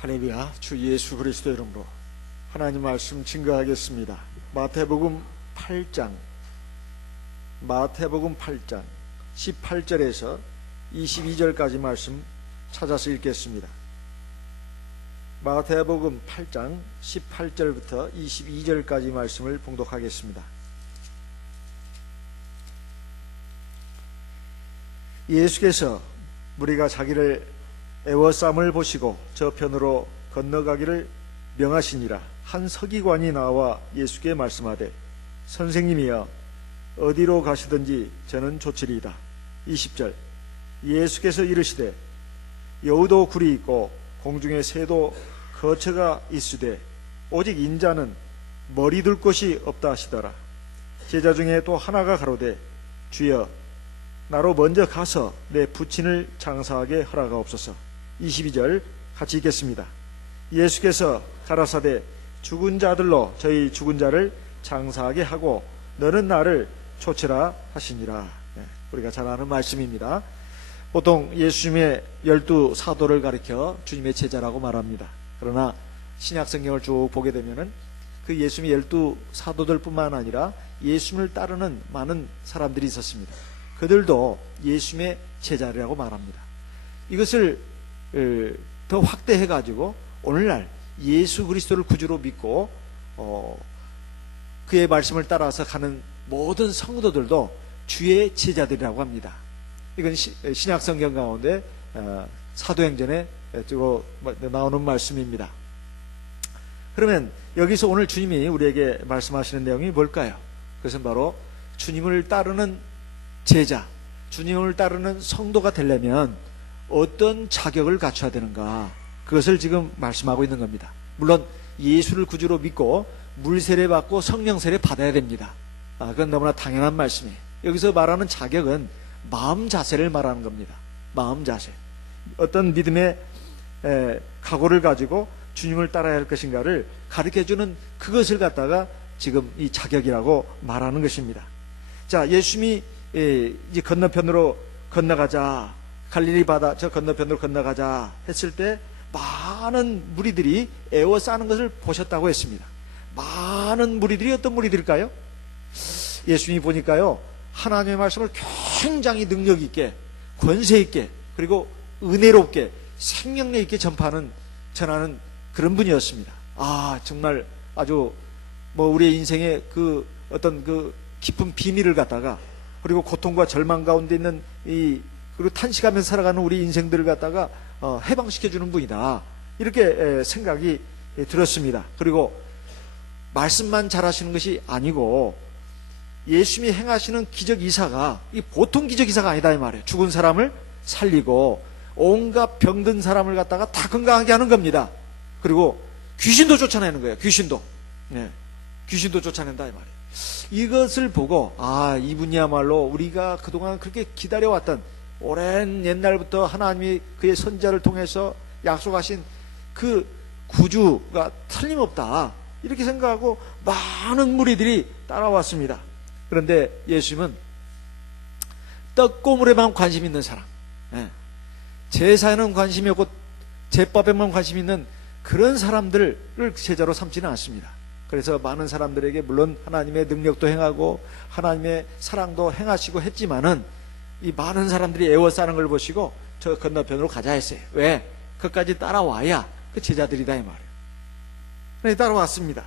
할렐루야. 주 예수 그리스도 이름으로 하나님 말씀 증거하겠습니다. 마태복음 8장 18절에서 22절까지 말씀 찾아서 읽겠습니다. 마태복음 8장 18절부터 22절까지 말씀을 봉독하겠습니다. 예수께서 무리가 자기를 애워쌈을 보시고 저편으로 건너가기를 명하시니라. 한 서기관이 나와 예수께 말씀하되 선생님이여 어디로 가시든지 저는 좋으리이다. 20절 예수께서 이르시되 여우도 굴이 있고 공중에 새도 거처가 있으되 오직 인자는 머리 둘 곳이 없다 하시더라. 제자 중에 또 하나가 가로되 주여 나로 먼저 가서 내 부친을 장사하게 허락하옵소서. 22절 같이 읽겠습니다. 예수께서 가라사대 죽은 자들로 저희 죽은 자를 장사하게 하고 너는 나를 좇으라 하시니라. 우리가 잘 아는 말씀입니다. 보통 예수님의 12 사도를 가리켜 주님의 제자라고 말합니다. 그러나 신약 성경을 쭉 보게 되면은 그 예수님의 12 사도들 뿐만 아니라 예수님을 따르는 많은 사람들이 있었습니다. 그들도 예수님의 제자라고 말합니다. 이것을 더 확대해 가지고 오늘날 예수 그리스도를 구주로 믿고 그의 말씀을 따라서 가는 모든 성도들도 주의 제자들이라고 합니다. 이건 신약 성경 가운데 사도행전에 주로 나오는 말씀입니다. 그러면 여기서 오늘 주님이 우리에게 말씀하시는 내용이 뭘까요? 그것은 바로 주님을 따르는 제자, 주님을 따르는 성도가 되려면 어떤 자격을 갖춰야 되는가, 그것을 지금 말씀하고 있는 겁니다. 물론 예수를 구주로 믿고 물세례 받고 성령 세례 받아야 됩니다. 그건 너무나 당연한 말씀이에요. 여기서 말하는 자격은 마음 자세를 말하는 겁니다. 마음 자세, 어떤 믿음의 각오를 가지고 주님을 따라야 할 것인가를 가르쳐주는 그것을 갖다가 지금 이 자격이라고 말하는 것입니다. 자, 예수님이 이제 건너편으로 건너가자, 갈릴리 바다 저 건너편으로 건너가자 했을 때 많은 무리들이 애워싸는 것을 보셨다고 했습니다. 많은 무리들이 어떤 무리들일까요? 예수님이 보니까요, 하나님의 말씀을 굉장히 능력 있게, 권세 있게, 그리고 은혜롭게, 생명력 있게 전하는 그런 분이었습니다. 정말 아주 우리의 인생의 그 어떤 그 깊은 비밀을 갖다가, 그리고 고통과 절망 가운데 있는 그리고 탄식하면서 살아가는 우리 인생들을 갖다가 해방시켜주는 분이다, 이렇게 생각이 들었습니다. 그리고 말씀만 잘하시는 것이 아니고 예수님이 행하시는 기적이사가 이 보통 기적이사가 아니다 이 말이에요. 죽은 사람을 살리고 온갖 병든 사람을 갖다가 다 건강하게 하는 겁니다. 그리고 귀신도 쫓아내는 거예요. 귀신도 쫓아낸다 이 말이에요. 이것을 보고 이분이야말로 우리가 그동안 그렇게 기다려왔던, 오랜 옛날부터 하나님이 그의 선지자를 통해서 약속하신 그 구주가 틀림없다, 이렇게 생각하고 많은 무리들이 따라왔습니다. 그런데 예수님은 떡고물에만 관심 있는 사람, 제사에는 관심이 없고 제법에만 관심 있는 그런 사람들을 제자로 삼지는 않습니다. 그래서 많은 사람들에게 물론 하나님의 능력도 행하고 하나님의 사랑도 행하시고 했지만은 이 많은 사람들이 애워싸는 걸 보시고 저 건너편으로 가자 했어요. 왜? 그까지 따라와야 그 제자들이다 이 말이에요. 그래서 따라왔습니다.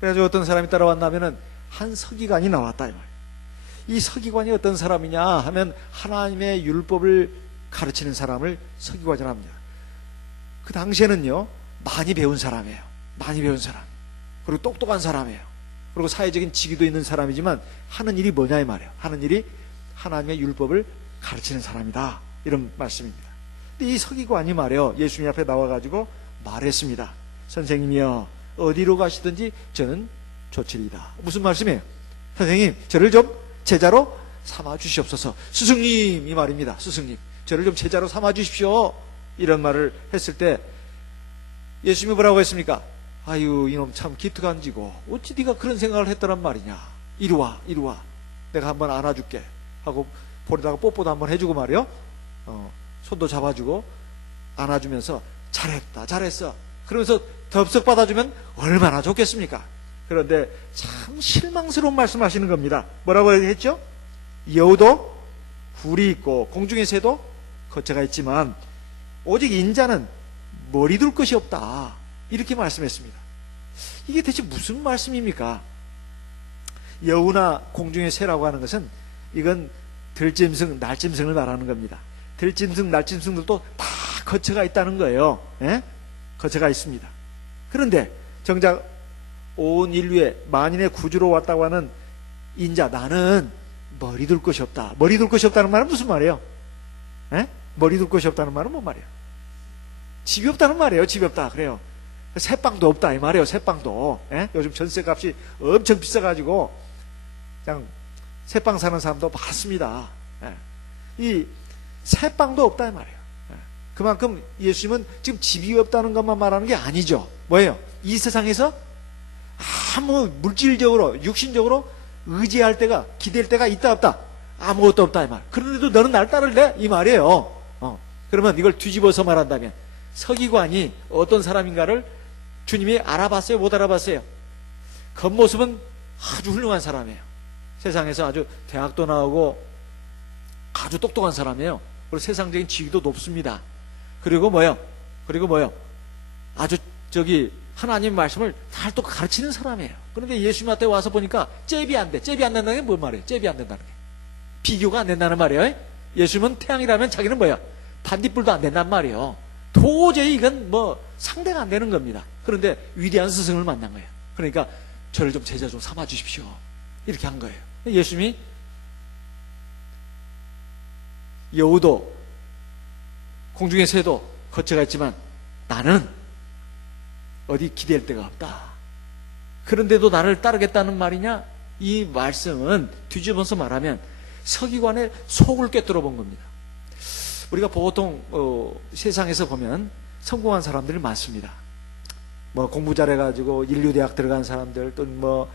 그래서 어떤 사람이 따라왔냐면은 한 서기관이 나왔다 이 말이에요. 이 서기관이 어떤 사람이냐 하면 하나님의 율법을 가르치는 사람을 서기관이라고 합니다. 그 당시에는요, 많이 배운 사람이에요. 많이 배운 사람, 그리고 똑똑한 사람이에요. 그리고 사회적인 직위도 있는 사람이지만 하는 일이 뭐냐 이 말이에요. 하는 일이 하나님의 율법을 가르치는 사람이다, 이런 말씀입니다. 근데 이 서기관이 말이에요, 예수님 앞에 나와가지고 말했습니다. 선생님이여 어디로 가시든지 저는 좋으리이다. 무슨 말씀이에요? 선생님 저를 좀 제자로 삼아 주시옵소서. 스승님 이 말입니다. 스승님 저를 좀 제자로 삼아 주십시오, 이런 말을 했을 때 예수님이 뭐라고 했습니까? 이놈 참 기특한지고 어찌 네가 그런 생각을 했더란 말이냐. 이리 와 내가 한번 안아줄게 하고 볼에다가 뽀뽀도 한번 해주고 말이요, 손도 잡아주고 안아주면서 잘했다, 잘했어. 그러면서 덥석 받아주면 얼마나 좋겠습니까? 그런데 참 실망스러운 말씀하시는 겁니다. 뭐라고 했죠? 여우도 굴이 있고 공중의 새도 거처가 있지만 오직 인자는 머리 둘 것이 없다, 이렇게 말씀했습니다. 이게 대체 무슨 말씀입니까? 여우나 공중의 새라고 하는 것은 이건 들짐승, 날짐승을 말하는 겁니다. 들짐승, 날짐승들도 다 거처가 있다는 거예요. 예? 거처가 있습니다. 그런데 정작 온 인류의 만인의 구주로 왔다고 하는 인자, 나는 머리 둘 것이 없다. 머리 둘 것이 없다는 말은 무슨 말이에요? 예? 머리 둘 것이 없다는 말은 뭔 말이에요? 집이 없다는 말이에요. 집이 없다 그래요. 새빵도 없다 이 말이에요. 새빵도. 예? 요즘 전세값이 엄청 비싸가지고 그냥 새빵 사는 사람도 많습니다. 예. 이 새빵도 없다 이 말이에요. 예. 그만큼 예수님은 지금 집이 없다는 것만 말하는 게 아니죠. 뭐예요? 이 세상에서 아무 물질적으로 육신적으로 의지할 때가, 기댈 때가 있다 없다? 아무것도 없다 이 말. 그런데도 너는 날 따를래? 이 말이에요. 그러면 이걸 뒤집어서 말한다면 서기관이 어떤 사람인가를 주님이 알아봤어요? 못 알아봤어요? 겉모습은 아주 훌륭한 사람이에요. 세상에서 아주 대학도 나오고 아주 똑똑한 사람이에요. 그리고 세상적인 지위도 높습니다. 그리고 뭐요? 아주 하나님 말씀을 잘 또 가르치는 사람이에요. 그런데 예수님한테 와서 보니까 잽이 안 돼. 잽이 안 된다는 게 뭔 말이에요? 잽이 안 된다는 게. 비교가 안 된다는 말이에요. 예수님은 태양이라면 자기는 뭐야? 반딧불도 안 된단 말이에요. 도저히 이건 상대가 안 되는 겁니다. 그런데 위대한 스승을 만난 거예요. 그러니까 저를 좀 제자 좀 삼아 주십시오, 이렇게 한 거예요. 예수님이 여우도 공중의 새도 거처가 있지만 나는 어디 기댈 데가 없다. 그런데도 나를 따르겠다는 말이냐? 이 말씀은 뒤집어서 말하면 서기관의 속을 꿰뚫어 본 겁니다. 우리가 보통 세상에서 보면 성공한 사람들이 많습니다. 공부 잘해가지고 인류대학 들어간 사람들, 또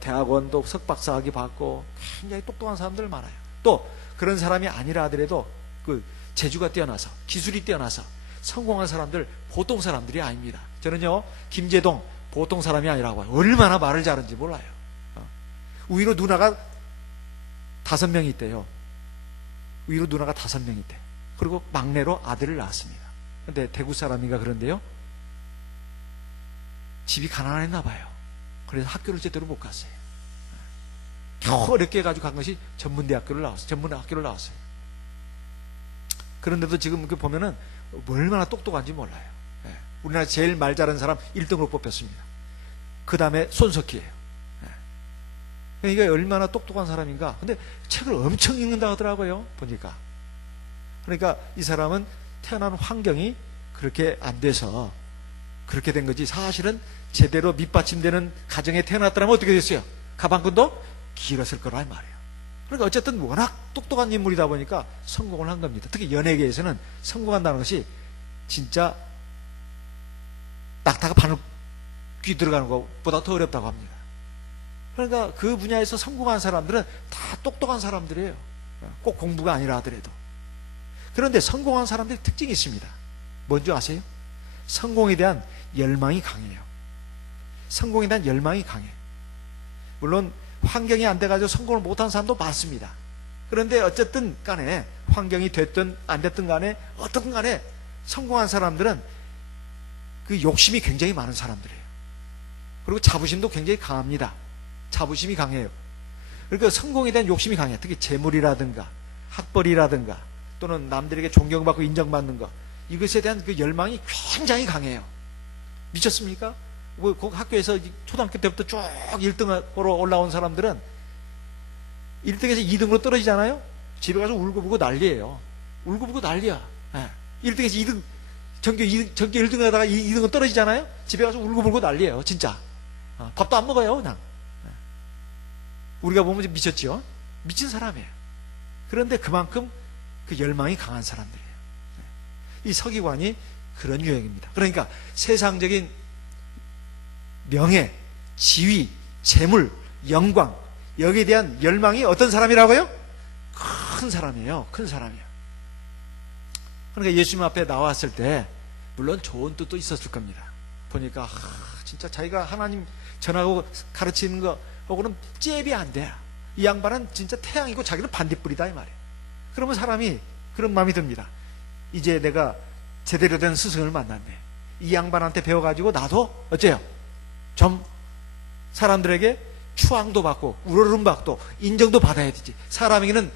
대학원도 석박사학위 받고 굉장히 똑똑한 사람들 많아요. 또 그런 사람이 아니라 하더라도 그 재주가 뛰어나서, 기술이 뛰어나서 성공한 사람들 보통 사람들이 아닙니다. 저는요, 김재동 보통 사람이 아니라고 해요. 얼마나 말을 잘하는지 몰라요. 위로 누나가 5명이 있대요. 위로 누나가 5명이 있대. 그리고 막내로 아들을 낳았습니다. 근데 대구 사람인가 그런데요, 집이 가난했나 봐요. 그래서 학교를 제대로 못 갔어요. 겨우 어렵게 해가지고 간 것이 전문학교를 나왔어요. 그런데도 지금 이렇게 보면은 얼마나 똑똑한지 몰라요. 우리나라 제일 말 잘하는 사람 1등으로 뽑혔습니다. 그 다음에 손석희예요. 그러니까 얼마나 똑똑한 사람인가. 근데 책을 엄청 읽는다 하더라고요, 보니까. 그러니까 이 사람은 태어난 환경이 그렇게 안 돼서 그렇게 된 거지, 사실은 제대로 밑받침되는 가정에 태어났더라면 어떻게 됐어요? 가방끈도 길었을 거란 말이에요. 그러니까 어쨌든 워낙 똑똑한 인물이다 보니까 성공을 한 겁니다. 특히 연예계에서는 성공한다는 것이 진짜 낙타가 바늘귀 들어가는 것보다 더 어렵다고 합니다. 그러니까 그 분야에서 성공한 사람들은 다 똑똑한 사람들이에요. 꼭 공부가 아니라 하더라도. 그런데 성공한 사람들이 특징이 있습니다. 뭔지 아세요? 성공에 대한 열망이 강해요. 성공에 대한 열망이 강해. 물론 환경이 안 돼가지고 성공을 못한 사람도 많습니다. 그런데 어쨌든 간에 환경이 됐든 안 됐든 간에 어떻든 간에 성공한 사람들은 그 욕심이 굉장히 많은 사람들이에요. 그리고 자부심도 굉장히 강합니다. 자부심이 강해요. 그러니까 성공에 대한 욕심이 강해요. 특히 재물이라든가 학벌이라든가 또는 남들에게 존경받고 인정받는 것, 이것에 대한 그 열망이 굉장히 강해요. 미쳤습니까? 그 학교에서 초등학교 때부터 쭉 1등으로 올라온 사람들은 1등에서 2등으로 떨어지잖아요. 집에 가서 울고불고 난리예요. 울고불고 난리야. 1등에서 2등, 전교 1등 하다가 2등은 떨어지잖아요. 집에 가서 울고불고 난리예요, 진짜. 밥도 안 먹어요, 그냥. 우리가 보면 미쳤죠? 미친 사람이에요. 그런데 그만큼 그 열망이 강한 사람들이에요. 이 서기관이 그런 유형입니다. 그러니까 세상적인 명예, 지위, 재물, 영광, 여기에 대한 열망이 어떤 사람이라고요? 큰 사람이에요. 큰 사람이에요. 그러니까 예수님 앞에 나왔을 때 물론 좋은 뜻도 있었을 겁니다. 보니까 진짜 자기가 하나님 전하고 가르치는 거 하고는 잽이 안 돼. 이 양반은 진짜 태양이고 자기는 반딧불이다 이 말이에요. 그러면 사람이 그런 마음이 듭니다. 이제 내가 제대로 된 스승을 만났네. 이 양반한테 배워가지고 나도 어째요? 좀 사람들에게 추앙도 받고 우러름 받고 인정도 받아야 되지. 사람에게는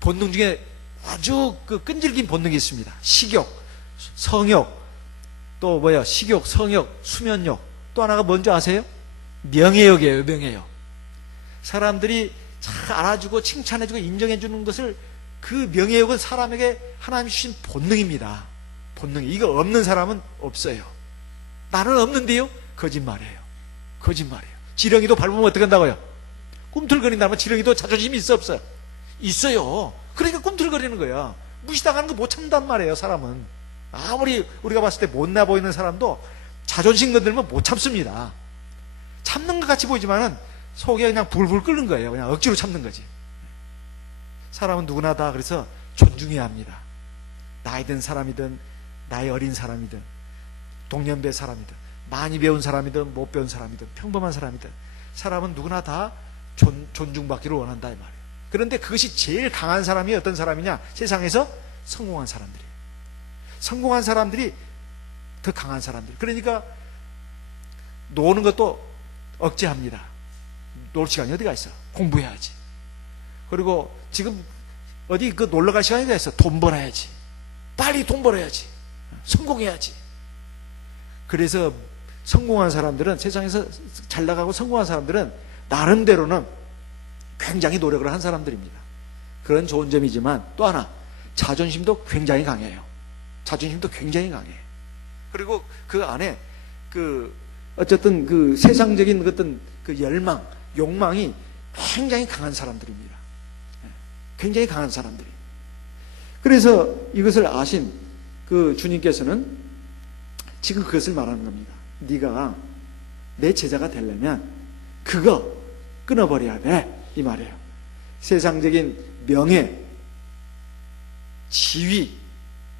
본능 중에 아주 그 끈질긴 본능이 있습니다. 식욕, 성욕, 또 뭐야? 식욕, 성욕, 수면욕. 또 하나가 뭔지 아세요? 명예욕이에요. 명예욕. 사람들이 잘 알아주고 칭찬해주고 인정해주는 것을, 그 명예욕은 사람에게 하나님이 주신 본능입니다. 본능. 이거 없는 사람은 없어요. 나는 없는데요? 거짓말이에요. 거짓말이에요. 지렁이도 밟으면 어떻게 한다고요? 꿈틀거린다면 지렁이도 자존심이 있어 없어요? 있어요. 그러니까 꿈틀거리는 거야. 무시당하는 거 못 참는단 말이에요. 사람은 아무리 우리가 봤을 때 못나 보이는 사람도 자존심 건들면 못 참습니다. 참는 것 같이 보이지만은 속에 그냥 불불 끓는 거예요. 그냥 억지로 참는 거지. 사람은 누구나 다 그래서 존중해야 합니다. 나이 든 사람이든 나이 어린 사람이든 동년배 사람이든 많이 배운 사람이든 못 배운 사람이든 평범한 사람이든 사람은 누구나 다 존중받기를 원한다 이 말이에요. 그런데 그것이 제일 강한 사람이 어떤 사람이냐? 세상에서 성공한 사람들이에요. 성공한 사람들이 더 강한 사람들. 그러니까 노는 것도 억제합니다. 놀 시간이 어디가 있어? 공부해야지. 그리고 지금 어디 그 놀러 갈 시간이 됐어. 돈 벌어야지. 빨리 돈 벌어야지. 성공해야지. 그래서 성공한 사람들은, 세상에서 잘 나가고 성공한 사람들은 나름대로는 굉장히 노력을 한 사람들입니다. 그런 좋은 점이지만 또 하나, 자존심도 굉장히 강해요. 자존심도 굉장히 강해요. 그리고 그 안에 어쨌든 그 세상적인 어떤 그 열망, 욕망이 굉장히 강한 사람들입니다. 굉장히 강한 사람들이. 그래서 이것을 아신 그 주님께서는 지금 그것을 말하는 겁니다. 네가 내 제자가 되려면 그거 끊어버려야 돼 이 말이에요. 세상적인 명예, 지위,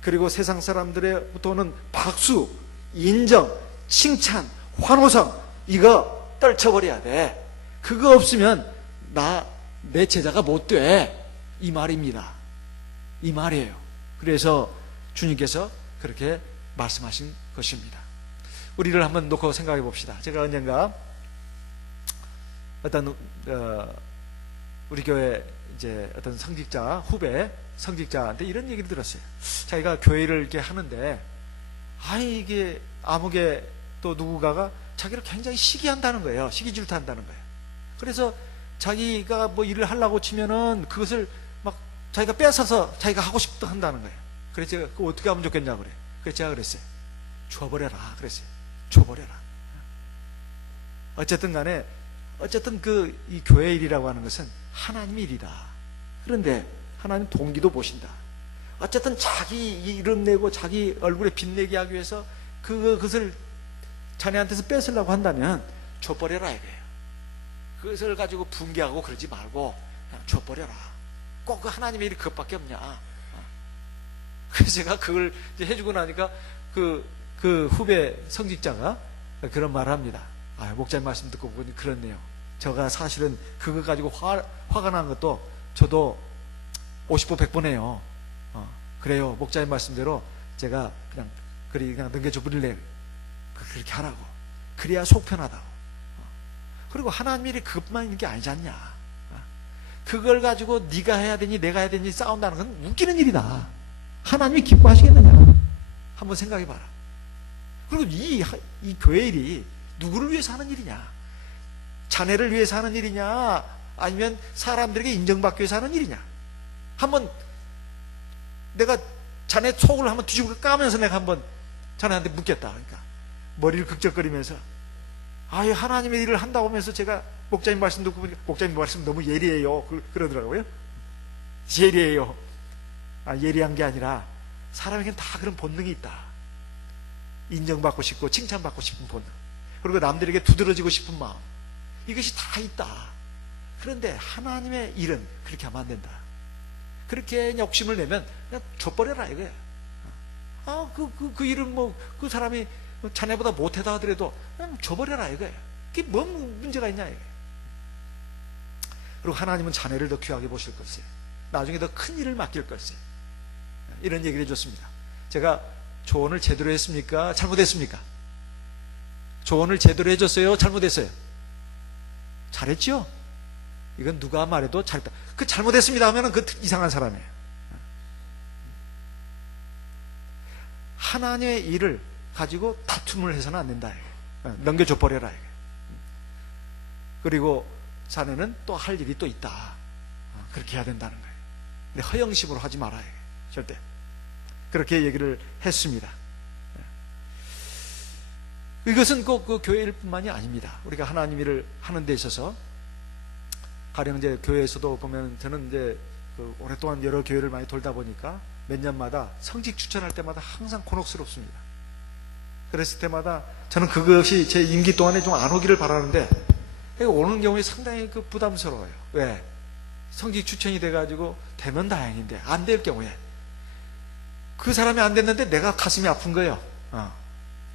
그리고 세상 사람들로부터 오는 박수, 인정, 칭찬, 환호성, 이거 떨쳐버려야 돼. 그거 없으면 내 제자가 못 돼 이 말입니다. 이 말이에요. 그래서 주님께서 그렇게 말씀하신 것입니다. 우리를 한번 놓고 생각해 봅시다. 제가 언젠가 어떤 우리 교회 이제 어떤 성직자, 후배 성직자한테 이런 얘기를 들었어요. 자기가 교회를 이렇게 하는데 이게 아무개 또 누구가가 자기를 굉장히 시기한다는 거예요. 시기 질투한다는 거예요. 그래서 자기가 뭐 일을 하려고 치면은 그것을 막 자기가 뺏어서 자기가 하고 싶다 한다는 거예요. 그래서 제가 그거 어떻게 하면 좋겠냐고 그래요. 그래서 제가 그랬어요. 줘버려라 그랬어요. 줘버려라. 어쨌든 간에 어쨌든 이 교회 일이라고 하는 것은 하나님의 일이다. 그런데 하나님 동기도 보신다. 어쨌든 자기 이름 내고 자기 얼굴에 빛내게 하기 위해서 그것을 자네한테서 뺏으려고 한다면 줘버려라 이거예요. 그것을 가지고 분개하고 그러지 말고 그냥 줘버려라. 꼭 그 하나님의 일이 그것밖에 없냐. 그래서 제가 그걸 이제 해주고 나니까 그 후배 성직자가 그런 말을 합니다. 목사님 말씀 듣고 보니 그렇네요. 제가 사실은 그거 가지고 화가 난 것도 저도 50보 100보네요. 그래요. 목사님 말씀대로 제가 그냥 넘겨줘 버릴래. 그렇게 하라고. 그래야 속 편하다고. 그리고 하나님의 일이 그것만 있는 게 아니지 않냐. 그걸 가지고 네가 해야 되니 내가 해야 되니 싸운다는 건 웃기는 일이다. 하나님이 기뻐하시겠느냐. 한번 생각해 봐라. 그리고 이 교회 일이 누구를 위해서 하는 일이냐? 자네를 위해서 하는 일이냐? 아니면 사람들에게 인정받기 위해서 하는 일이냐? 한번 내가 자네 속을 한번 뒤집어 까면서 내가 한번 자네한테 묻겠다. 그러니까 머리를 극적거리면서 하나님의 일을 한다고 하면서 제가 목자님 말씀 듣고 보니까 목자님 말씀 너무 예리해요. 그러더라고요. 예리해요. 예리한 게 아니라 사람에게는 다 그런 본능이 있다. 인정받고 싶고 칭찬받고 싶은 본능, 그리고 남들에게 두드러지고 싶은 마음, 이것이 다 있다. 그런데 하나님의 일은 그렇게 하면 안 된다. 그렇게 욕심을 내면 그냥 줘버려라 이거야. 그 일은 뭐 그 사람이 자네보다 못하다 하더라도 그냥 줘버려라 이거예요. 그게 뭔 문제가 있냐 이거예요. 그리고 하나님은 자네를 더 귀하게 보실 것이에요. 나중에 더 큰 일을 맡길 것이에요. 이런 얘기를 해줬습니다. 제가 조언을 제대로 했습니까? 잘못했습니까? 조언을 제대로 해줬어요? 잘못했어요? 잘했죠? 이건 누가 말해도 잘했다. 그 잘못했습니다 하면은 그 이상한 사람이에요. 하나님의 일을 가지고 다툼을 해서는 안 된다. 넘겨줘 버려라. 그리고 자네는 또 할 일이 또 있다. 그렇게 해야 된다는 거예요. 근데 허영심으로 하지 말아요. 절대. 그렇게 얘기를 했습니다. 이것은 꼭 그 교회일 뿐만이 아닙니다. 우리가 하나님 일을 하는 데 있어서 가령 이제 교회에서도 보면 저는 이제 오랫동안 여러 교회를 많이 돌다 보니까 몇 년마다 성직 추천할 때마다 항상 곤혹스럽습니다. 그랬을 때마다 저는 그것이 제 임기 동안에 좀 안 오기를 바라는데 오는 경우에 상당히 부담스러워요. 왜? 성직 추천이 돼가지고 되면 다행인데 안 될 경우에 그 사람이 안 됐는데 내가 가슴이 아픈 거예요.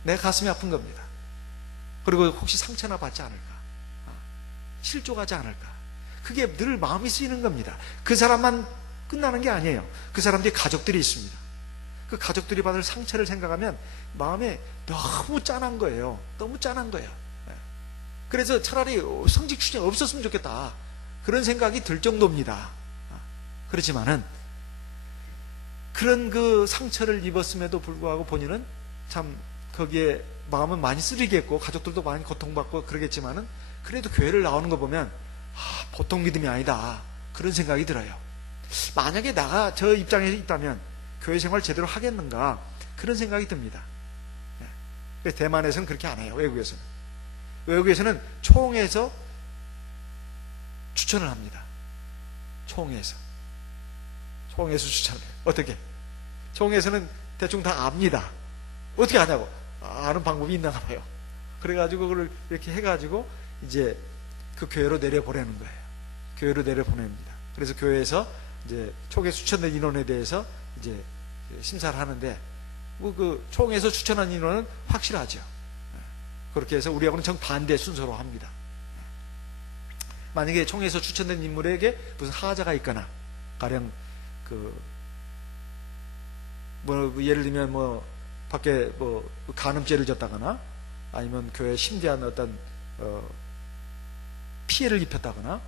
내 가슴이 아픈 겁니다. 그리고 혹시 상처나 받지 않을까? 실족하지 않을까? 그게 늘 마음이 쓰이는 겁니다. 그 사람만 끝나는 게 아니에요. 그 사람들이 가족들이 있습니다. 그 가족들이 받을 상처를 생각하면 마음에 너무 짠한 거예요. 너무 짠한 거예요. 그래서 차라리 성직 추천이 없었으면 좋겠다. 그런 생각이 들 정도입니다. 그렇지만은 그런 그 상처를 입었음에도 불구하고 본인은 참 거기에 마음은 많이 쓰리겠고 가족들도 많이 고통받고 그러겠지만은 그래도 교회를 나오는 거 보면 보통 믿음이 아니다. 그런 생각이 들어요. 만약에 나가 저 입장에 있다면 교회 생활 제대로 하겠는가 그런 생각이 듭니다. 그래서 대만에서는 그렇게 안 해요. 외국에서는 총회에서 추천을 합니다. 총회에서 추천을 해요. 어떻게? 총회에서는 대충 다 압니다. 어떻게 하냐고 아는 방법이 있나 봐요. 그래가지고 그걸 이렇게 해가지고 이제 그 교회로 내려보내는 거예요. 교회로 내려보냅니다. 그래서 교회에서 이제 총회 추천된 인원에 대해서 이제 심사를 하는데 그 총회에서 추천한 인원은 확실하죠. 그렇게 해서 우리하고는 정반대 순서로 합니다. 만약에 총회에서 추천된 인물에게 무슨 하자가 있거나 가령 예를 들면 밖에 간음죄를 졌다거나 아니면 교회에 심대한 어떤 피해를 입혔다거나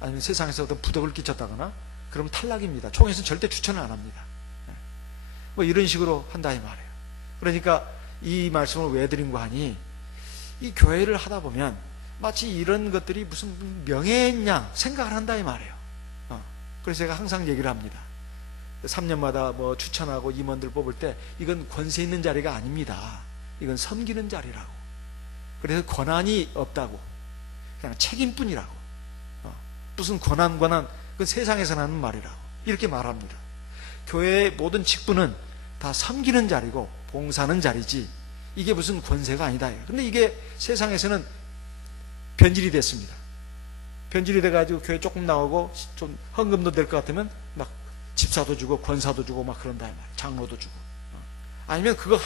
아니면 세상에서 어떤 부덕을 끼쳤다거나 그럼 탈락입니다. 총회에서는 절대 추천을 안 합니다. 이런 식으로 한다 이 말이에요. 그러니까 이 말씀을 왜 드린 거 하니 이 교회를 하다 보면 마치 이런 것들이 무슨 명예인 양 생각을 한다 이 말이에요. 그래서 제가 항상 얘기를 합니다. 3년마다 추천하고 임원들 뽑을 때 이건 권세 있는 자리가 아닙니다. 이건 섬기는 자리라고. 그래서 권한이 없다고. 그냥 책임뿐이라고. 무슨 권한 그건 세상에서 나는 말이라고. 이렇게 말합니다. 교회의 모든 직분은 다 섬기는 자리고 봉사하는 자리지 이게 무슨 권세가 아니다. 근데 이게 세상에서는 변질이 됐습니다. 변질이 돼가지고 교회 조금 나오고 좀 헌금도 될 것 같으면 막 집사도 주고 권사도 주고 막 그런다 이 말이에요. 장로도 주고. 아니면 그거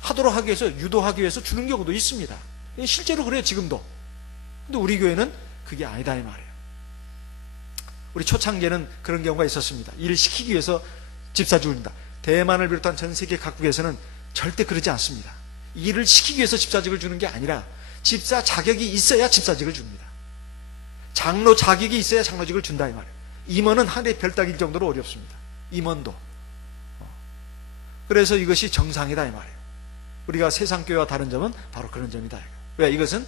하도록 하기 위해서 유도하기 위해서 주는 경우도 있습니다. 실제로 그래요 지금도. 근데 우리 교회는 그게 아니다 이 말이에요. 우리 초창기에는 그런 경우가 있었습니다. 일을 시키기 위해서 집사 준다. 대만을 비롯한 전 세계 각국에서는 절대 그러지 않습니다. 일을 시키기 위해서 집사직을 주는 게 아니라 집사 자격이 있어야 집사직을 줍니다. 장로 자격이 있어야 장로직을 준다 이 말이에요. 임원은 하늘의 별 따길 정도로 어렵습니다. 임원도. 그래서 이것이 정상이다 이 말이에요. 우리가 세상 교회와 다른 점은 바로 그런 점이다. 왜? 이것은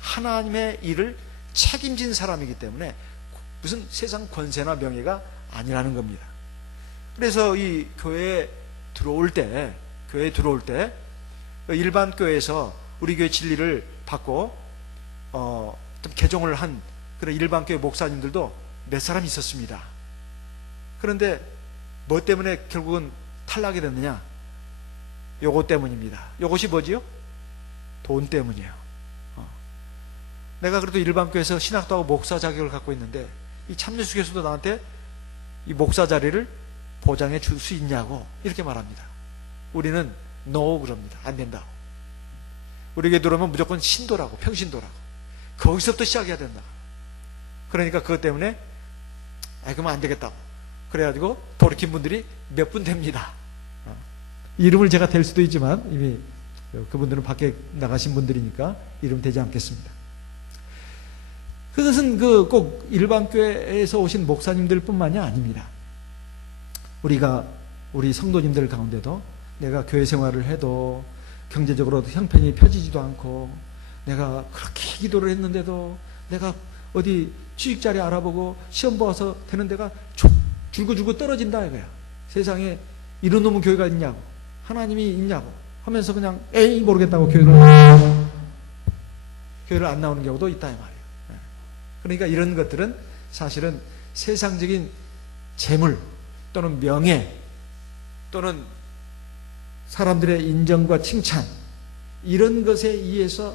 하나님의 일을 책임진 사람이기 때문에 무슨 세상 권세나 명예가 아니라는 겁니다. 그래서 이 교회에 들어올 때 일반 교회에서 우리 교회 진리를 받고 좀 개종을 한 그런 일반 교회 목사님들도 몇 사람 있었습니다. 그런데 뭐 때문에 결국은 탈락이 됐느냐? 요것 때문입니다. 요것이 뭐지요? 돈 때문이에요. 내가 그래도 일반 교회에서 신학도 하고 목사 자격을 갖고 있는데 이 참여수 교수도 나한테 이 목사 자리를 보장해 줄 수 있냐고 이렇게 말합니다. 우리는 NO 그럽니다. 안 된다고. 우리에게 들어오면 무조건 신도라고, 평신도라고. 거기서부터 시작해야 된다. 그러니까 그것 때문에 그러면 안 되겠다고. 그래가지고 돌이킨 분들이 몇 분 됩니다. 이름을 제가 댈 수도 있지만 이미 그분들은 밖에 나가신 분들이니까 이름 되지 않겠습니다. 그것은 꼭 일반 교회에서 오신 목사님들 뿐만이 아닙니다. 우리 성도님들 가운데도 내가 교회 생활을 해도 경제적으로 형편이 펴지지도 않고 내가 그렇게 기도를 했는데도 내가 어디 취직자리 알아보고 시험 봐서 되는 데가 줄고 떨어진다 이거야. 세상에 이런 놈의 교회가 있냐고, 하나님이 있냐고 하면서 그냥 에이 모르겠다고 교회를 안 나오는 경우도 있다 이 말이에요. 그러니까 이런 것들은 사실은 세상적인 재물 또는 명예 또는 사람들의 인정과 칭찬 이런 것에 의해서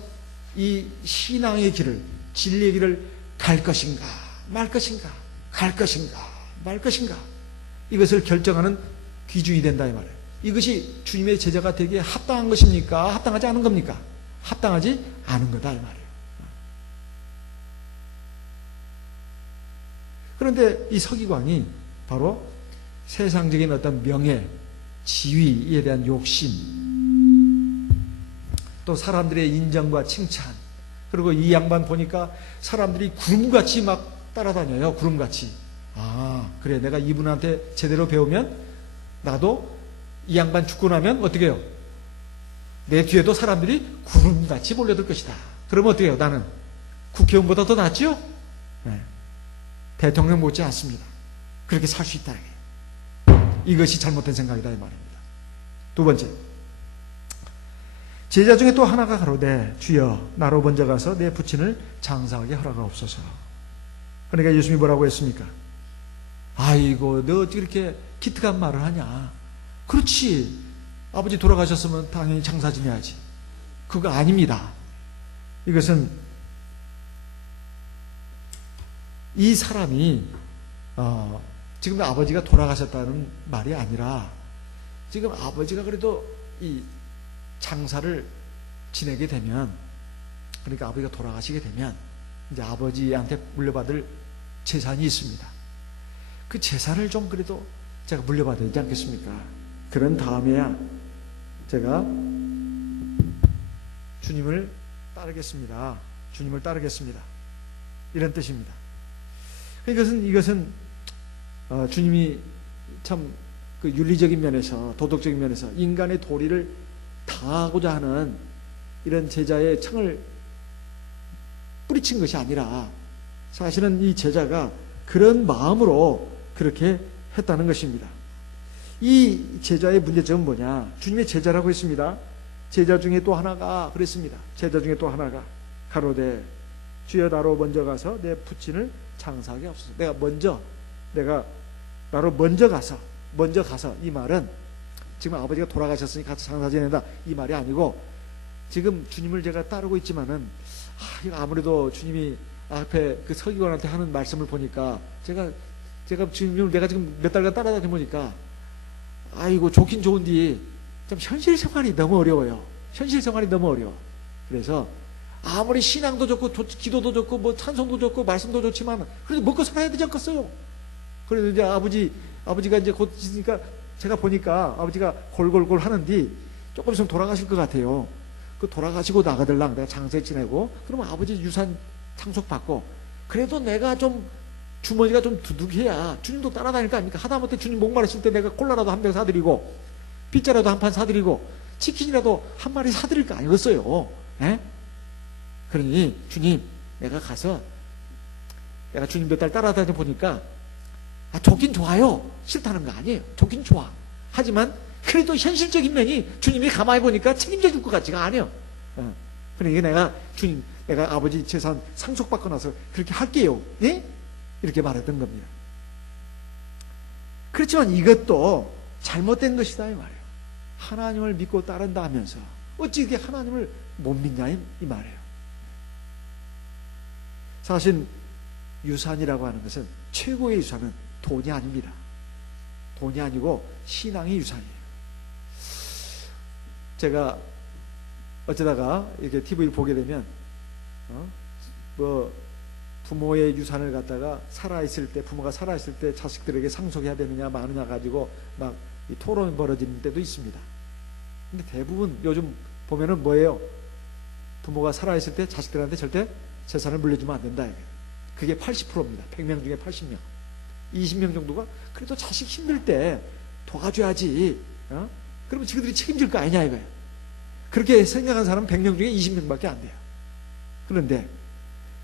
이 신앙의 길을, 진리의 길을 갈 것인가 말 것인가, 갈 것인가 말 것인가, 이것을 결정하는 기준이 된다 이 말이에요. 이것이 주님의 제자가 되기에 합당한 것입니까? 합당하지 않은 겁니까? 합당하지 않은 거다 이 말이에요. 그런데 이 서기관이 바로 세상적인 어떤 명예, 지위에 대한 욕심, 또 사람들의 인정과 칭찬, 그리고 이 양반 보니까 사람들이 구름같이 막 따라다녀요. 구름같이. 그래, 내가 이분한테 제대로 배우면 나도 이 양반 죽고 나면 어떻게 해요? 내 뒤에도 사람들이 구름같이 몰려들 것이다. 그러면 어떻게 해요? 나는 국회의원보다 더 낫죠? 네. 대통령 못지 않습니다. 그렇게 살 수 있다. 이것이 잘못된 생각이다 이 말입니다. 두 번째, 제자 중에 또 하나가 가로되 주여 나로 먼저 가서 내 부친을 장사하게 허락하옵소서. 그러니까 예수님이 뭐라고 했습니까? 아이고 너 어떻게 이렇게 기특한 말을 하냐. 그렇지, 아버지 돌아가셨으면 당연히 장사 지내야지. 그거 아닙니다. 이것은 이 사람이 지금 아버지가 돌아가셨다는 말이 아니라 지금 아버지가 그래도 이 장사를 지내게 되면, 그러니까 아버지가 돌아가시게 되면 이제 아버지한테 물려받을 재산이 있습니다. 그 재산을 좀 그래도 제가 물려받아야 되지 않겠습니까? 그런 다음에야 제가 주님을 따르겠습니다. 주님을 따르겠습니다. 이런 뜻입니다. 이것은 주님이 참 그 윤리적인 면에서, 도덕적인 면에서 인간의 도리를 다하고자 하는 이런 제자의 청을 뿌리친 것이 아니라 사실은 이 제자가 그런 마음으로 그렇게 했다는 것입니다. 이 제자의 문제점은 뭐냐? 주님의 제자라고 했습니다. 제자 중에 또 하나가 그랬습니다. 제자 중에 또 하나가 가로되 주여 나로 먼저 가서 내 부친을 장사하게 하옵소서. 내가 나로 먼저 가서 이 말은 지금 아버지가 돌아가셨으니 가서 장사 지낸다 이 말이 아니고, 지금 주님을 제가 따르고 있지만은 아무래도 주님이 앞에 그 서기관한테 하는 말씀을 보니까 제가 주님을 내가 지금 몇 달간 따라다니 보니까 아이고 좋긴 좋은데 좀 현실 생활이 너무 어려워요. 현실 생활이 너무 어려워. 그래서 아무리 신앙도 좋고 기도도 좋고 뭐 찬송도 좋고 말씀도 좋지만 그래도 먹고 살아야 되지 않겠어요? 그래서 이제 아버지가 이제 곧 있으니까 제가 보니까 아버지가 골골골 하는데 조금 있으면 돌아가실 것 같아요. 그 돌아가시고 나가들랑 내가 장세 지내고 그러면 아버지 유산 상속받고, 그래도 내가 좀 주머니가 좀 두둑해야 주님도 따라다닐 거 아닙니까? 하다못해 주님 목마르실 때 내가 콜라라도 한 병 사드리고 피자라도 한 판 사드리고 치킨이라도 한 마리 사드릴 거 아니겠어요? 에? 그러니 주님, 내가 가서 내가 주님 몇 달 따라다녀 보니까 좋긴 좋아요. 싫다는 거 아니에요. 좋긴 좋아. 하지만 그래도 현실적인 면이 주님이 가만히 보니까 책임져 줄 것 같지가 않아요. 그러니까 내가 아버지 재산 상속받고 나서 그렇게 할게요. 예? 이렇게 말했던 겁니다. 그렇지만 이것도 잘못된 것이다 이 말이에요. 하나님을 믿고 따른다 하면서 어찌 이렇게 하나님을 못 믿냐 이 말이에요. 사실 유산이라고 하는 것은, 최고의 유산은 돈이 아닙니다. 돈이 아니고 신앙의 유산이에요. 제가 어쩌다가 이렇게 TV를 보게 되면 뭐 부모의 유산을 갖다가 살아있을 때, 부모가 살아있을 때 자식들에게 상속해야 되느냐 마느냐 가지고 막 이 토론이 벌어지는 때도 있습니다. 근데 대부분 요즘 보면은 뭐예요? 부모가 살아있을 때 자식들한테 절대 재산을 물려주면 안 된다. 그게 80%입니다. 100명 중에 80명. 20명 정도가 그래도 자식 힘들 때 도와줘야지. 그러면 지그들이 책임질 거 아니냐 이거예요. 그렇게 생각하는 사람은 100명 중에 20명밖에 안 돼요. 그런데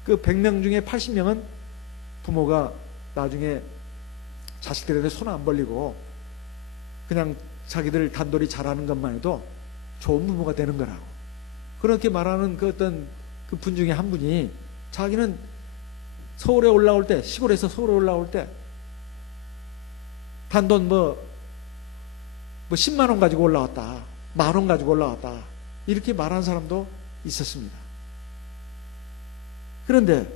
그 100명 중에 80명은 부모가 나중에 자식들한테 손 안 벌리고 그냥 자기들 단돌이 잘하는 것만 해도 좋은 부모가 되는 거라고. 그렇게 말하는 그 어떤 그 분 중에 한 분이 자기는 서울에 올라올 때, 시골에서 서울에 올라올 때 단돈 뭐 10만 원 가지고 올라왔다, 10,000원 가지고 올라왔다, 이렇게 말하는 사람도 있었습니다. 그런데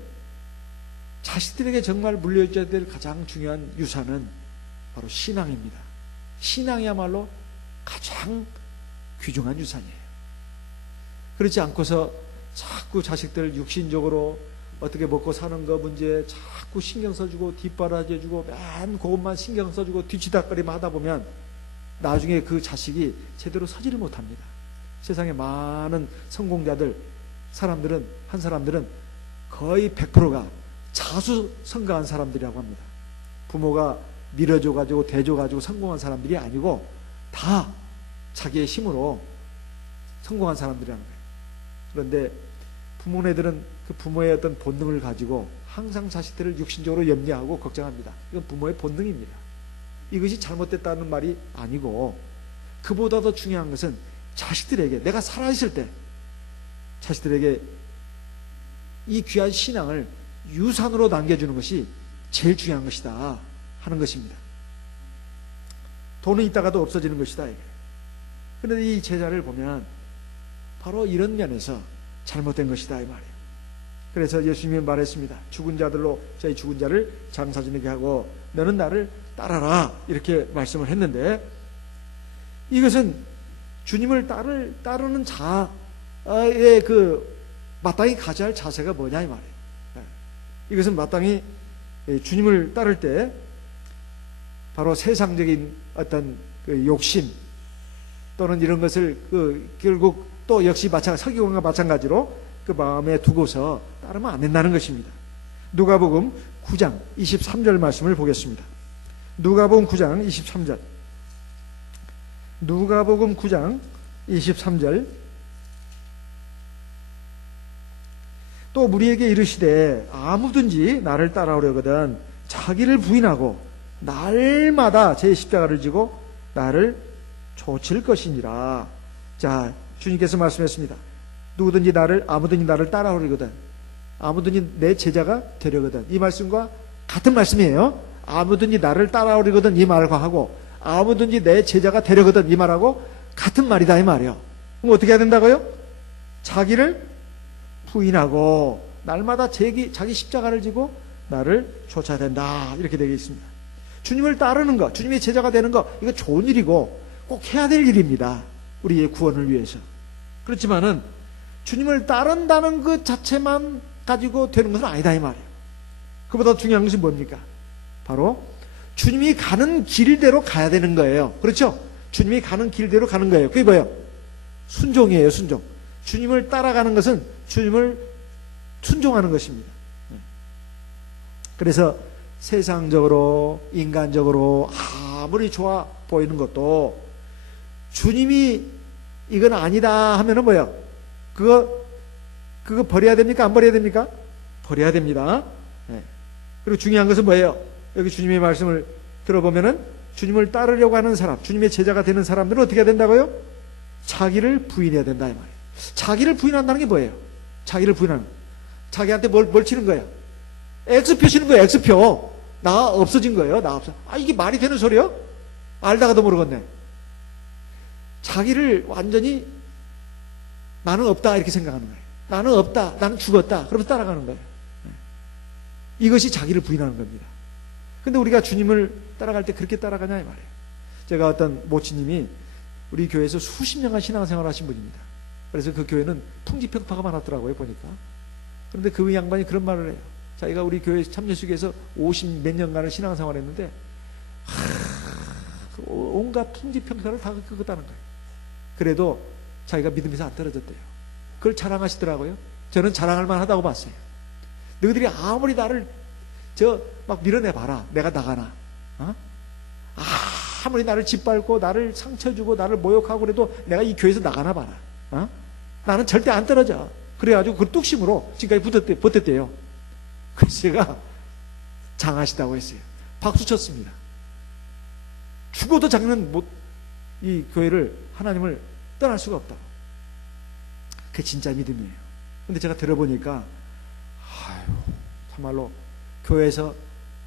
자식들에게 정말 물려줘야 될 가장 중요한 유산은 바로 신앙입니다. 신앙이야말로 가장 귀중한 유산이에요. 그렇지 않고서 자꾸 자식들 육신적으로 어떻게 먹고 사는 거 문제에 자꾸 신경 써주고 뒷바라지해주고 맨 그것만 신경 써주고 뒤치다거리만 하다 보면 나중에 그 자식이 제대로 서지를 못합니다. 세상에 많은 성공자들, 한 사람들은 거의 100%가 자수성가한 사람들이라고 합니다. 부모가 밀어줘가지고 대줘가지고 성공한 사람들이 아니고 다 자기의 힘으로 성공한 사람들이라는 거예요. 그런데 부모네들은 그 부모의 어떤 본능을 가지고 항상 자식들을 육신적으로 염려하고 걱정합니다. 이건 부모의 본능입니다. 이것이 잘못됐다는 말이 아니고, 그보다 더 중요한 것은 자식들에게, 내가 살아있을 때 자식들에게 이 귀한 신앙을 유산으로 남겨주는 것이 제일 중요한 것이다 하는 것입니다. 돈은 있다가도 없어지는 것이다. 그런데 이 제자를 보면 바로 이런 면에서 잘못된 것이다 이 말이에요. 그래서 예수님이 말했습니다. 죽은 자들로 저희 죽은 자를 장사 지내게 하고 너는 나를 따라라, 이렇게 말씀을 했는데, 이것은 주님을 따르는 자의 그 마땅히 가져야 할 자세가 뭐냐 이 말이에요. 이것은 마땅히 주님을 따를 때 바로 세상적인 어떤 그 욕심 또는 이런 것을 결국 또 역시 서기관과 마찬가지로 그 마음에 두고서 따르면 안 된다는 것입니다. 누가복음 9장 23절 말씀을 보겠습니다. 누가복음 9장 23절. 누가복음 9장 23절. 또 무리에게 이르시되 아무든지 나를 따라오려거든 자기를 부인하고 날마다 제 십자가를 지고 나를 좇을 것이니라. 자, 주님께서 말씀했습니다. 아무든지 나를 따라오려거든, 아무든지 내 제자가 되려거든, 이 말씀과 같은 말씀이에요. 아무든지 나를 따라오려거든 이 말과 하고 아무든지 내 제자가 되려거든 이 말하고 같은 말이다 이 말이에요. 그럼 어떻게 해야 된다고요? 자기를 부인하고 날마다 자기 십자가를 지고 나를 좇아야 된다, 이렇게 되어 있습니다. 주님을 따르는 것, 주님의 제자가 되는 것, 이거 좋은 일이고 꼭 해야 될 일입니다. 우리의 구원을 위해서. 그렇지만은 주님을 따른다는 것 자체만 가지고 되는 것은 아니다 이 말이에요. 그보다 중요한 것이 뭡니까? 바로 주님이 가는 길대로 가야 되는 거예요. 그렇죠? 주님이 가는 길대로 가는 거예요. 그게 뭐예요? 순종이에요. 순종. 주님을 따라가는 것은 주님을 순종하는 것입니다. 그래서 세상적으로 인간적으로 아무리 좋아 보이는 것도 주님이 이건 아니다 하면은 뭐예요? 그거 버려야 됩니까? 안 버려야 됩니까? 버려야 됩니다. 그리고 중요한 것은 뭐예요? 여기 주님의 말씀을 들어보면은 주님을 따르려고 하는 사람, 주님의 제자가 되는 사람들은 어떻게 해야 된다고요? 자기를 부인해야 된다 이 말이에요. 자기를 부인한다는 게 뭐예요? 자기를 부인하는, 자기한테 뭘 치는 거예요? X표 치는 거예요. X표. 나 없어진 거예요. 나 없어. 이게 말이 되는 소리요? 알다가도 모르겠네. 자기를 완전히 나는 없다 이렇게 생각하는 거예요. 나는 없다, 나는 죽었다, 그러면서 따라가는 거예요. 이것이 자기를 부인하는 겁니다. 근데 우리가 주님을 따라갈 때 그렇게 따라가냐 이 말이에요. 제가 어떤 모치님이 우리 교회에서 수십 년간 신앙생활 하신 분입니다. 그래서 그 교회는 풍지평파가 많았더라고요, 보니까. 그런데 그 양반이 그런 말을 해요. 자기가 우리 교회 참여수교에서 50 몇 년간을 신앙생활 했는데 온갖 풍지평가를 다 겪었다는 거예요. 그래도 자기가 믿음에서 안 떨어졌대요. 그걸 자랑하시더라고요. 저는 자랑할 만하다고 봤어요. 너희들이 아무리 나를 막 밀어내봐라. 내가 나가나. 아무리 나를 짓밟고 나를 상처주고 나를 모욕하고 그래도 내가 이 교회에서 나가나 봐라. 나는 절대 안 떨어져. 그래가지고 그 뚝심으로 지금까지 버텼대요. 그래서 제가 장하시다고 했어요. 박수 쳤습니다. 죽어도 자기는 이 교회를, 하나님을 떠날 수가 없다고. 그게 진짜 믿음이에요. 근데 제가 들어보니까 참말로 교회에서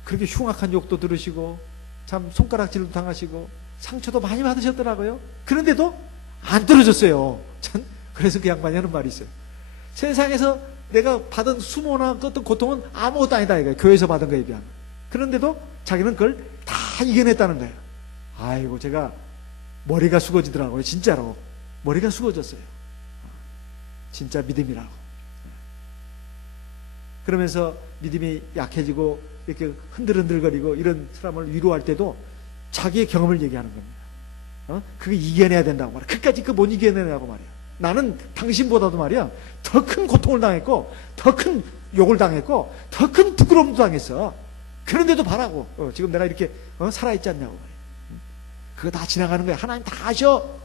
그렇게 흉악한 욕도 들으시고 참 손가락질도 당하시고 상처도 많이 받으셨더라고요. 그런데도 안 떨어졌어요. 그래서 그 양반이 하는 말이 있어요. 세상에서 내가 받은 수모나 어떤 고통은 아무것도 아니다 이거예요. 교회에서 받은 거에 비하면. 그런데도 자기는 그걸 다 이겨냈다는 거예요. 아이고, 제가 머리가 숙어지더라고요. 진짜로 머리가 숙어졌어요. 진짜 믿음이라고. 그러면서 믿음이 약해지고 이렇게 흔들흔들거리고 이런 사람을 위로할 때도 자기의 경험을 얘기하는 겁니다. 그거 이겨내야 된다고 말이야. 그까짓 거 못 이겨내냐고 말이야. 나는 당신보다도 말이야 더 큰 고통을 당했고 더 큰 욕을 당했고 더 큰 부끄러움도 당했어. 그런데도 바라고 지금 내가 이렇게 살아있지 않냐고 말이야. 그거 다 지나가는 거야. 하나님 다 아셔.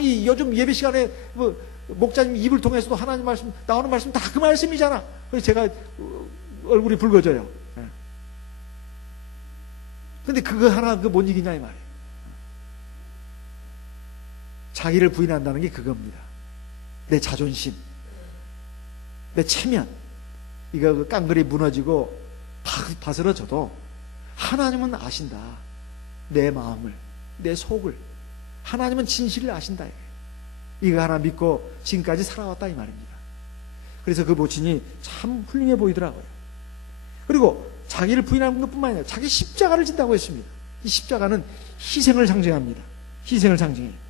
이 요즘 예배 시간에 목자님 입을 통해서도 하나님 말씀 나오는 말씀 다 그 말씀이잖아. 그래서 제가 얼굴이 붉어져요. 근데 그거 하나 못 이기냐 이 말이에요. 자기를 부인한다는 게 그겁니다. 내 자존심, 내 체면, 이거 깡그리 무너지고 바스러져도 하나님은 아신다. 내 마음을, 내 속을. 하나님은 진실을 아신다. 이거 하나 믿고 지금까지 살아왔다 이 말입니다. 그래서 그 모친이 참 훌륭해 보이더라고요. 그리고 자기를 부인하는 것뿐만 아니라 자기 십자가를 진다고 했습니다. 이 십자가는 희생을 상징합니다. 희생을 상징해요.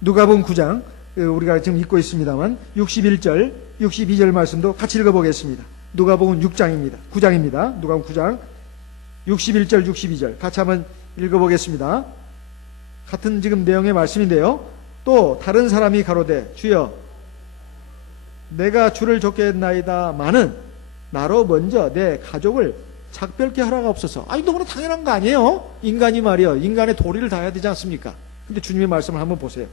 누가복음 9장 우리가 지금 읽고 있습니다만 61절, 62절 말씀도 같이 읽어보겠습니다. 누가복음 6장입니다. 9장입니다. 누가복음 9장 61절, 62절 같이 한번 읽어보겠습니다. 같은 지금 내용의 말씀인데요. 또 다른 사람이 가로되 주여 내가 주를 좇겠나이다마는 나로 먼저 내 가족을 작별케 하라가 없어서. 너무나 당연한 거 아니에요? 인간이 말이요, 인간의 도리를 다해야 되지 않습니까? 근데 주님의 말씀을 한번 보세요.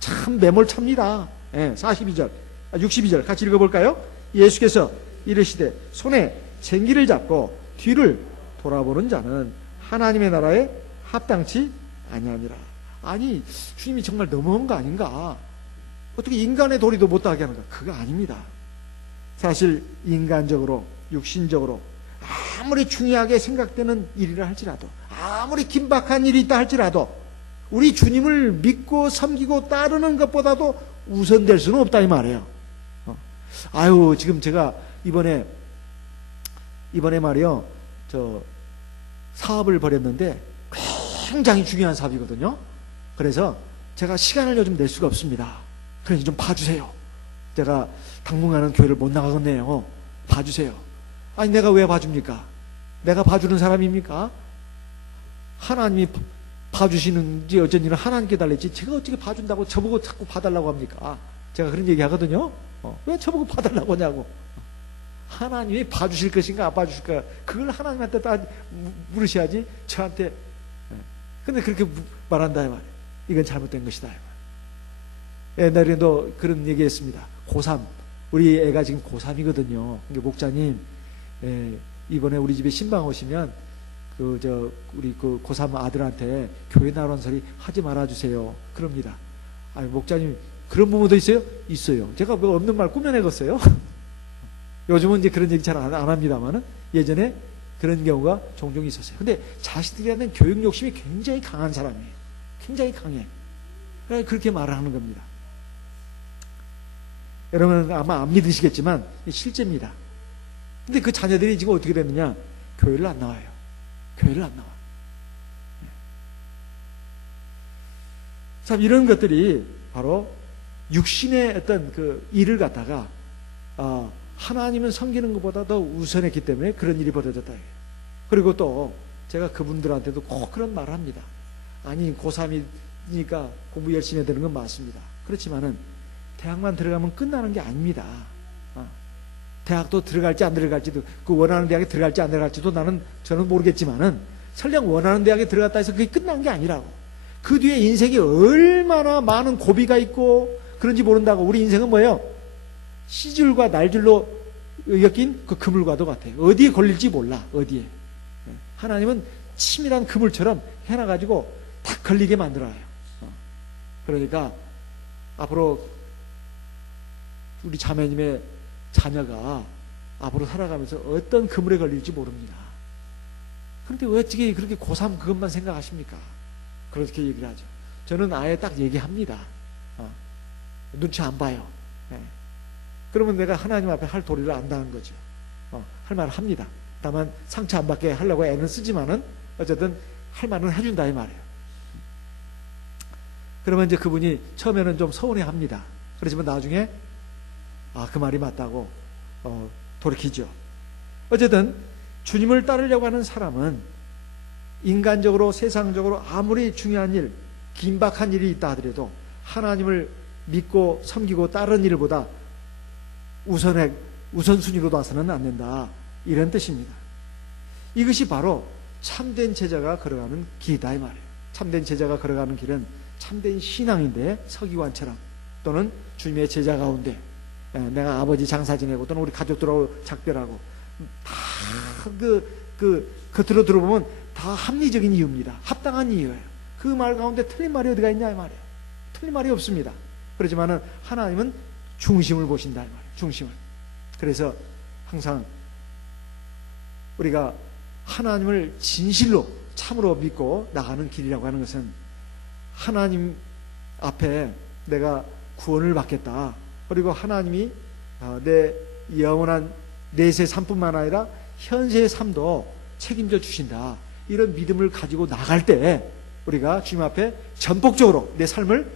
참 매몰찹니다. 42절, 62절 같이 읽어볼까요? 예수께서 이르시되 손에 쟁기를 잡고 뒤를 돌아보는 자는 하나님의 나라에 합당치 아니하니라. 아니, 주님이 정말 너무한 거 아닌가? 어떻게 인간의 도리도 못하게 하는가? 그거 아닙니다. 사실 인간적으로, 육신적으로 아무리 중요하게 생각되는 일이라 할지라도, 아무리 긴박한 일이 있다 할지라도 우리 주님을 믿고 섬기고 따르는 것보다도 우선될 수는 없다 이 말이에요. 지금 제가 이번에 말이요, 사업을 벌였는데 굉장히 중요한 사업이거든요. 그래서 제가 시간을 요즘 낼 수가 없습니다. 그러니 좀 봐주세요. 제가 당분간은 교회를 못 나가겠네요. 봐주세요. 내가 왜 봐줍니까? 내가 봐주는 사람입니까? 하나님이 봐주시는지 어쩐지는 하나님께 달랬지 제가 어떻게 봐준다고 저보고 자꾸 봐달라고 합니까? 제가 그런 얘기 하거든요. 왜 저보고 봐달라고 하냐고. 하나님이 봐주실 것인가 안 봐주실까, 그걸 하나님한테 다 물으셔야지 저한테. 근데 그렇게 말한다 이 말이에요. 이건 잘못된 것이다 이 말이에요. 옛날에도 그런 얘기했습니다. 고3, 우리 애가 지금 고3이거든요. 그러니까 목자님, 이번에 우리 집에 신방 오시면 우리 고3 아들한테 교회 나오라는 소리 하지 말아주세요. 그럽니다. 목자님 그런 부모도 있어요? 있어요. 제가 뭐 없는 말 꾸며내겠어요? 요즘은 이제 그런 얘기 잘 안 합니다만은 예전에 그런 경우가 종종 있었어요. 근데 자식들이라는 교육 욕심이 굉장히 강한 사람이에요. 굉장히 강해. 그렇게 말하는 겁니다. 여러분은 아마 안 믿으시겠지만 실제입니다. 근데 그 자녀들이 지금 어떻게 됐느냐? 교회를 안 나와요. 교회를 안 나와. 참 이런 것들이 바로 육신의 어떤 그 일을 갖다가 하나님을 섬기는 것보다 더 우선했기 때문에 그런 일이 벌어졌다. 그리고 또 제가 그분들한테도 꼭 그런 말을 합니다. 아니 고3이니까 공부 열심히 해야 되는 건 맞습니다. 그렇지만은 대학만 들어가면 끝나는 게 아닙니다. 대학도 들어갈지 안 들어갈지도, 그 원하는 대학에 들어갈지 안 들어갈지도 저는 모르겠지만은 설령 원하는 대학에 들어갔다 해서 그게 끝난 게 아니라고. 그 뒤에 인생이 얼마나 많은 고비가 있고 그런지 모른다고. 우리 인생은 뭐예요? 시줄과 날줄로 엮인 그 그물과도 같아요. 어디에 걸릴지 몰라. 어디에. 하나님은 치밀한 그물처럼 해놔가지고 딱 걸리게 만들어요. 그러니까 앞으로 우리 자매님의 자녀가 앞으로 살아가면서 어떤 그물에 걸릴지 모릅니다. 그런데 왜 어떻게 그렇게 고3 그것만 생각하십니까? 그렇게 얘기를 하죠. 저는 아예 딱 얘기합니다. 눈치 안 봐요. 그러면 내가 하나님 앞에 할 도리를 안다는 거죠. 할 말을 합니다. 다만 상처 안 받게 하려고 애는 쓰지만은 어쨌든 할 말은 해준다 이 말이에요. 그러면 이제 그분이 처음에는 좀 서운해합니다. 그렇지만 나중에 그 말이 맞다고 돌이키죠. 어쨌든 주님을 따르려고 하는 사람은 인간적으로 세상적으로 아무리 중요한 일, 긴박한 일이 있다 하더라도 하나님을 믿고 섬기고 따르는 일보다 우선순위로 놔서는 안 된다. 이런 뜻입니다. 이것이 바로 참된 제자가 걸어가는 길이다 이 말이에요. 참된 제자가 걸어가는 길은 참된 신앙인데 서기관처럼 또는 주님의 제자 가운데 내가 아버지 장사 지내고 또는 우리 가족들하고 작별하고 다 겉으로 들어보면 다 합리적인 이유입니다. 합당한 이유예요. 그 말 가운데 틀린 말이 어디가 있냐 이 말이에요. 틀린 말이 없습니다. 그렇지만은 하나님은 중심을 보신다 이 말이에요. 중심을. 그래서 항상 우리가 하나님을 진실로 참으로 믿고 나가는 길이라고 하는 것은 하나님 앞에 내가 구원을 받겠다. 그리고 하나님이 내 영원한 내세 삶뿐만 아니라 현세의 삶도 책임져 주신다. 이런 믿음을 가지고 나갈 때 우리가 주님 앞에 전폭적으로 내 삶을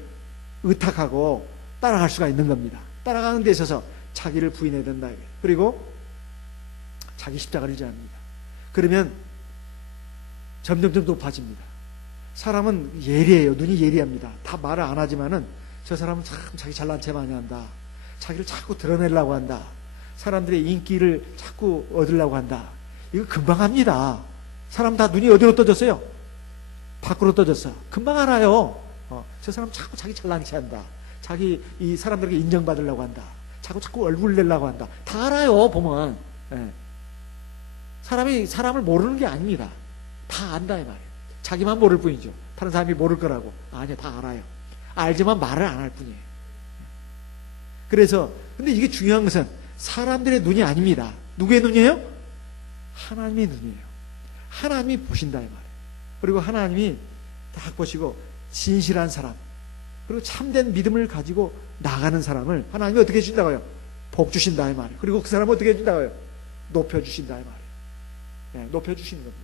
의탁하고 따라갈 수가 있는 겁니다. 따라가는 데 있어서 자기를 부인해야 된다. 그리고 자기 십자가를 져야 합니다. 그러면 점점점 높아집니다. 사람은 예리해요. 눈이 예리합니다. 다 말을 안 하지만은 저 사람은 참 자기 잘난 체 많이 한다. 자기를 자꾸 드러내려고 한다. 사람들의 인기를 자꾸 얻으려고 한다. 이거 금방 합니다. 사람 다 눈이 어디로 떠졌어요? 밖으로 떠졌어. 금방 알아요. 저 사람 자꾸 자기 잘난 체 한다. 자기 이 사람들에게 인정받으려고 한다. 자꾸 얼굴 내려고 한다. 다 알아요. 보면. 사람이 사람을 모르는 게 아닙니다. 다 안다 이 말이에요. 자기만 모를 뿐이죠. 다른 사람이 모를 거라고. 아니요, 다 알아요. 알지만 말을 안 할 뿐이에요. 그래서 근데 이게 중요한 것은 사람들의 눈이 아닙니다. 누구의 눈이에요? 하나님의 눈이에요. 하나님이 보신다 이 말이에요. 그리고 하나님이 딱 보시고 진실한 사람 그리고 참된 믿음을 가지고 나가는 사람을 하나님이 어떻게 해준다고요? 복 주신다 이 말이에요. 그리고 그 사람을 어떻게 해준다고요? 높여주신다 이 말이에요. 높여주시는 겁니다.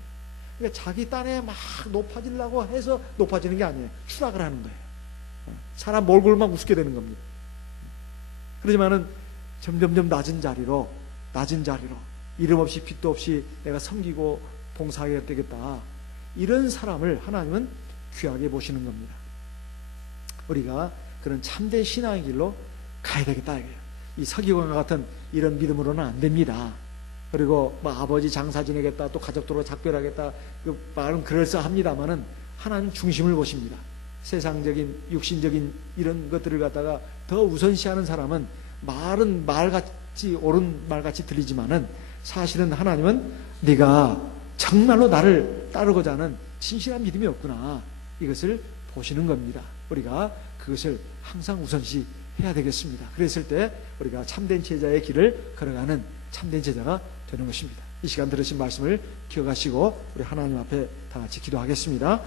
그러니까 자기 딴에 막 높아지려고 해서 높아지는 게 아니에요. 추락을 하는 거예요. 사람 몰골만 우습게 되는 겁니다. 그렇지만은 점점점 낮은 자리로 이름 없이 빛도 없이 내가 섬기고 봉사하게 되겠다. 이런 사람을 하나님은 귀하게 보시는 겁니다. 우리가 그런 참된 신앙의 길로 가야 되겠다. 이 서기관과 같은 이런 믿음으로는 안 됩니다. 그리고 뭐 아버지 장사 지내겠다, 또 가족들로 작별하겠다, 그 말은 그럴싸합니다만은 하나님 중심을 보십니다. 세상적인 육신적인 이런 것들을 갖다가 더 우선시하는 사람은 말은 말같이 옳은 말같이 들리지만은 사실은 하나님은 네가 정말로 나를 따르고자 하는 진실한 믿음이 없구나. 이것을 보시는 겁니다. 우리가 그것을 항상 우선시 해야 되겠습니다. 그랬을 때 우리가 참된 제자의 길을 걸어가는 참된 제자가 되는 것입니다. 이 시간 들으신 말씀을 기억하시고 우리 하나님 앞에 다 같이 기도하겠습니다.